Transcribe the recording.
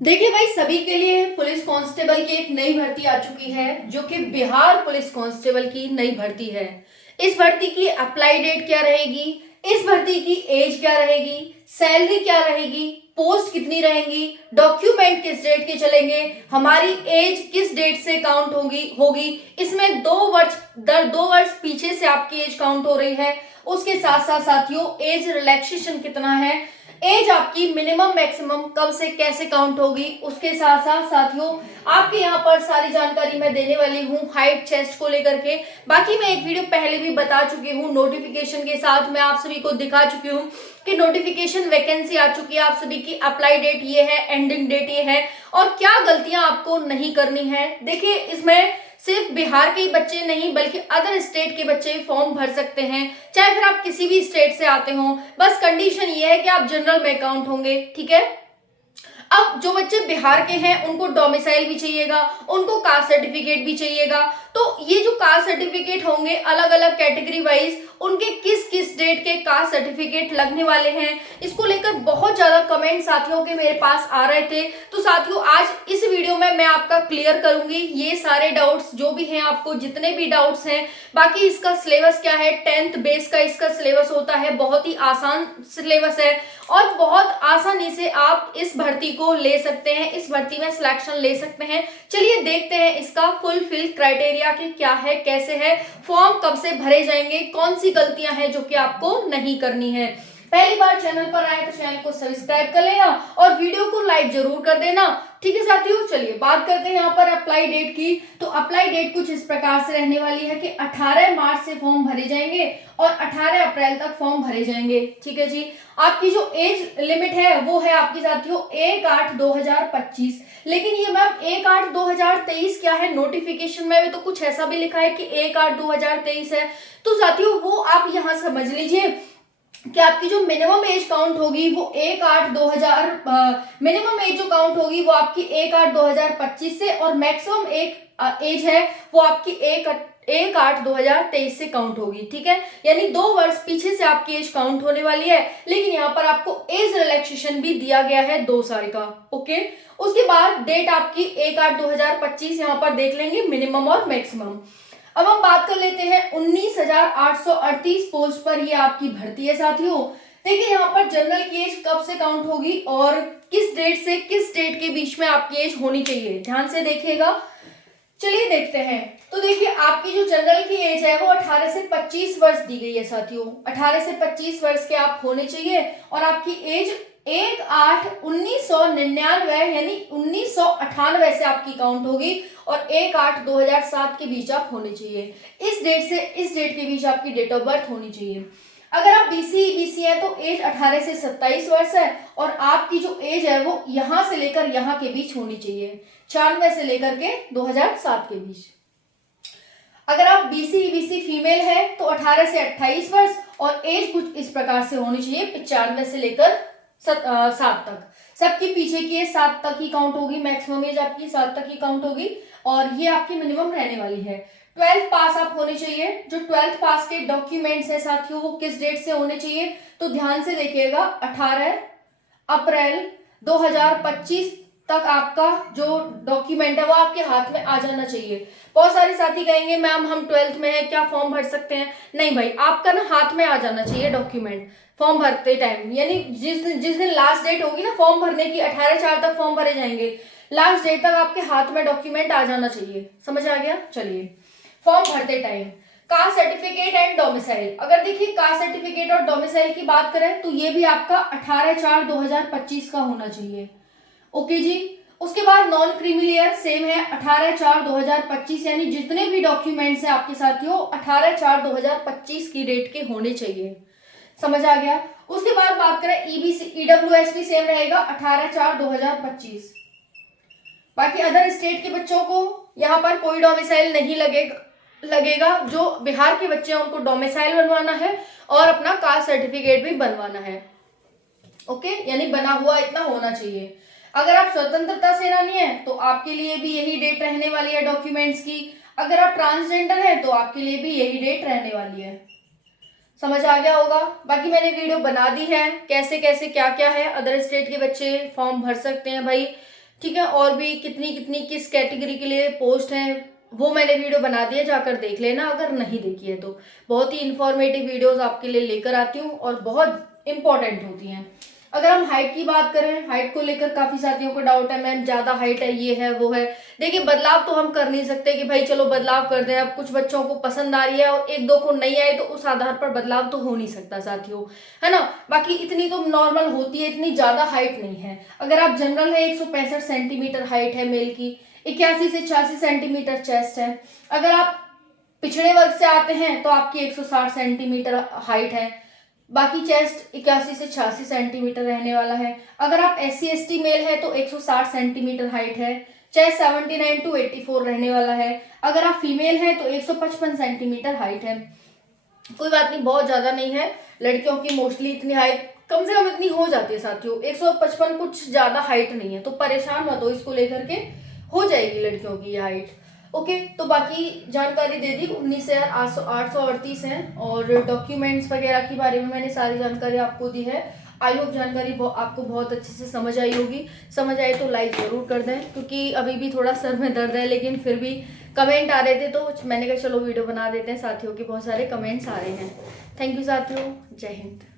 देखिए भाई, सभी के लिए पुलिस कांस्टेबल की एक नई भर्ती आ चुकी है जो कि बिहार पुलिस कांस्टेबल की नई भर्ती है। इस भर्ती की अप्लाई डेट क्या रहेगी, इस भर्ती की एज क्या रहेगी, सैलरी क्या रहेगी, पोस्ट कितनी रहेंगी, डॉक्यूमेंट किस डेट के चलेंगे, हमारी एज किस डेट से काउंट होगी होगी इसमें 2 वर्ष दर 2 वर्ष पीछे से आपकी एज काउंट हो रही है। उसके साथ साथ साथियों, एज रिलैक्सेशन कितना है, एज आपकी मिनिमम मैक्सिमम कब से कैसे काउंट होगी, उसके साथ साथ साथियों आपके यहाँ पर सारी जानकारी मैं देने वाली हूँ हाइट चेस्ट को लेकर के। बाकी मैं एक वीडियो पहले भी बता चुकी हूँ, नोटिफिकेशन के साथ मैं आप सभी को दिखा चुकी हूँ कि नोटिफिकेशन वैकेंसी आ चुकी है आप सभी की। अप्लाई डेट ये है, एंडिंग डेट ये है और क्या गलतियां आपको नहीं करनी है। देखिए, इसमें सिर्फ बिहार के ही बच्चे नहीं बल्कि अदर स्टेट के बच्चे फॉर्म भर सकते हैं, चाहे फिर आप किसी भी स्टेट से आते हो। बस कंडीशन ये है कि आप जनरल में काउंट होंगे, ठीक है। अब जो बच्चे बिहार के हैं उनको डोमिसाइल भी चाहिएगा, उनको कास्ट सर्टिफिकेट भी चाहिएगा। तो ये जो कास्ट सर्टिफिकेट होंगे अलग अलग कैटेगरी वाइज, उनके किस किस डेट के कास्ट सर्टिफिकेट लगने वाले हैं, इसको लेकर बहुत ज्यादा कमेंट साथियों के मेरे पास आ रहे थे। तो साथियों, आज इस वीडियो में मैं आपका क्लियर करूंगी ये सारे डाउट्स जो भी हैं, आपको जितने भी डाउट्स हैं। बाकी इसका सिलेबस क्या है, 10th बेस का इसका सिलेबस होता है, बहुत ही आसान सिलेबस है और बहुत आसानी से आप इस भर्ती को ले सकते हैं, इस भर्ती में सिलेक्शन ले सकते हैं। चलिए देखते हैं इसका फुलफिल क्राइटेरिया कि क्या है, कैसे है, फॉर्म कब से भरे जाएंगे, कौन सी गलतियां हैं जो कि आपको नहीं करनी है। पहली बार चैनल पर आए तो चैनल को सब्सक्राइब कर लेना और वीडियो को लाइक जरूर कर देना, ठीक है साथियों। चलिए बात करते हैं यहाँ पर अप्लाई डेट की। तो अप्लाई डेट कुछ इस प्रकार से रहने वाली है कि 18 मार्च से फॉर्म भरे जाएंगे और 18 अप्रैल तक फॉर्म भरे जाएंगे, ठीक है जी। आपकी जो एज लिमिट है वो है आपकी साथियों 1/8/2025। लेकिन ये मैम 1/8/2023 क्या है, नोटिफिकेशन में भी तो कुछ ऐसा भी लिखा है कि 1/8/2023 है। तो साथियों वो आप यहाँ समझ लीजिए कि आपकी जो मिनिमम एज काउंट होगी वो 1/8/2000 मिनिमम एज जो काउंट होगी वो आपकी 1/8/2025 से और मैक्सिमम एक एज है वो आपकी 1/8/2023 से काउंट होगी, ठीक है। यानी 2 वर्ष पीछे से आपकी एज काउंट होने वाली है। लेकिन यहाँ पर आपको एज रिलैक्सेशन भी दिया गया है 2 साल का, ओके। उसके बाद डेट आपकी 1/8/2025 यहाँ पर देख लेंगे मिनिमम और मैक्सिमम। अब हम बात कर लेते हैं 19,838 पोस्ट पर ये आपकी भर्ती है साथियों। देखिए यहाँ पर जनरल की एज कब से काउंट होगी और किस डेट से किस डेट के बीच में आपकी एज होनी चाहिए, ध्यान से देखिएगा। चलिए देखते हैं। तो देखिए आपकी जो जनरल की एज है वो 18 से 25 वर्ष दी गई है साथियों। 18 से 25 वर्ष के आप होने चाहिए और आपकी एज 1/8/1999 यानी 1998 से आपकी काउंट होगी और 1/8/2007 के बीच आप होने चाहिए। इस डेट से इस डेट के बीच आपकी डेट ऑफ बर्थ होनी चाहिए। अगर आप बीसी है तो एज 18 से 27 वर्ष है और आपकी जो एज है वो यहां से लेकर यहां के बीच होनी चाहिए, 96 से लेकर के 2007 के बीच। अगर आप बीसी फीमेल है तो 18 से 28 वर्ष और एज कुछ इस प्रकार से होनी चाहिए, 95 से लेकर 7 तक। सबकी पीछे की एज 7 तक ही काउंट होगी, मैक्सिमम एज आपकी 7 तक ही काउंट होगी और ये आपकी मिनिमम रहने वाली है। 12th पास आप होने चाहिए। जो 12th पास के डॉक्यूमेंट्स है साथियों वो किस डेट से होने चाहिए, तो ध्यान से देखिएगा 18 अप्रैल 2025 तक आपका जो डॉक्यूमेंट है वो आपके हाथ में आ जाना चाहिए। बहुत सारे साथी कहेंगे मैम हम 12th में है क्या फॉर्म भर सकते हैं, नहीं भाई, आपका ना हाथ में आ जाना चाहिए डॉक्यूमेंट फॉर्म भरते टाइम। यानी जिस दिन लास्ट डेट होगी ना फॉर्म भरने की, 18/4 तक फॉर्म भरे जाएंगे, लास्ट डेट तक आपके हाथ में डॉक्यूमेंट आ जाना चाहिए। समझ आ गया। चलिए फॉर्म भरते time caste certificate and domicile. अगर देखिए कास्ट सर्टिफिकेट और डोमिसाइल की बात करें तो ये भी आपका 18/4/2025 का होना चाहिए, ओके जी। उसके बाद नॉन क्रीमिलियर सेम है 18/4/2025 यानी जितने भी डॉक्यूमेंट्स हैं आपके साथियों 18/4/2025 की डेट के होने चाहिए। समझ आ गया। उसके बाद बात करें ईबीसी ईडब्ल्यूएस भी सेम रहेगा 18/4/2025। बाकी अदर स्टेट के बच्चों को यहाँ पर कोई डोमिसाइल नहीं लगेगा। जो बिहार के बच्चे हैं उनको डोमिसाइल बनवाना है और अपना कास्ट सर्टिफिकेट भी बनवाना है, ओके। यानी बना हुआ इतना होना चाहिए। अगर आप स्वतंत्रता सेनानी है तो आपके लिए भी यही डेट रहने वाली है डॉक्यूमेंट्स की। अगर आप ट्रांसजेंडर है तो आपके लिए भी यही डेट रहने वाली है। समझ आ गया होगा। बाकी मैंने वीडियो बना दी है कैसे कैसे क्या क्या है, अदर स्टेट के बच्चे फॉर्म भर सकते हैं भाई। ठीक है। और भी कितनी कितनी किस कैटेगरी के लिए पोस्ट हैं वो मैंने वीडियो बना दिया, जाकर देख लेना अगर नहीं देखी है तो। बहुत ही इंफॉर्मेटिव वीडियोस आपके लिए लेकर आती हूँ और बहुत इंपॉर्टेंट होती हैं। अगर हम हाइट की बात करें, हाइट को लेकर काफी साथियों को डाउट है, मैम ज्यादा हाइट है, ये है वो है। देखिए बदलाव तो हम कर नहीं सकते कि भाई चलो बदलाव कर दें। अब कुछ बच्चों को पसंद आ रही है और एक दो को नहीं आए तो उस आधार पर बदलाव तो हो नहीं सकता साथियों, है ना। बाकी इतनी तो नॉर्मल होती है, इतनी ज्यादा हाइट नहीं है। अगर आप जनरल है 165 सेंटीमीटर हाइट है मेल की, 81 से 86 सेंटीमीटर चेस्ट है। अगर आप पिछड़े वर्ग से आते हैं तो आपकी 160 सेंटीमीटर हाइट है। बाकी चेस्ट 81 से 86 सेंटीमीटर रहने वाला है। अगर आप SC ST मेल है तो 160 सेंटीमीटर हाइट है। चेस्ट 79 to 84 रहने वाला है। अगर आप फीमेल है तो 155 सेंटीमीटर हाइट है। कोई बात नहीं, बहुत ज्यादा नहीं है। लड़कियों की मोस्टली इतनी हाइट कम से कम इतनी हो जाती है साथियों, 155 कुछ ज्यादा हाइट नहीं है, तो परेशान मत हो इसको लेकर के, हो जाएगी लड़कियों की ये हाइट। ओके, तो बाकी जानकारी दे दी। 19,838 है और डॉक्यूमेंट्स वगैरह के बारे में मैंने सारी जानकारी आपको दी है। आई होप जानकारी आपको बहुत अच्छे से समझ आई होगी। समझ आए तो लाइक जरूर कर दें, क्योंकि अभी भी थोड़ा सर में दर्द है, लेकिन फिर भी कमेंट आ रहे थे तो मैंने कहा चलो वीडियो बना देते हैं। साथियों के बहुत सारे कमेंट्स आ रहे हैं। थैंक यू साथियों, जय हिंद।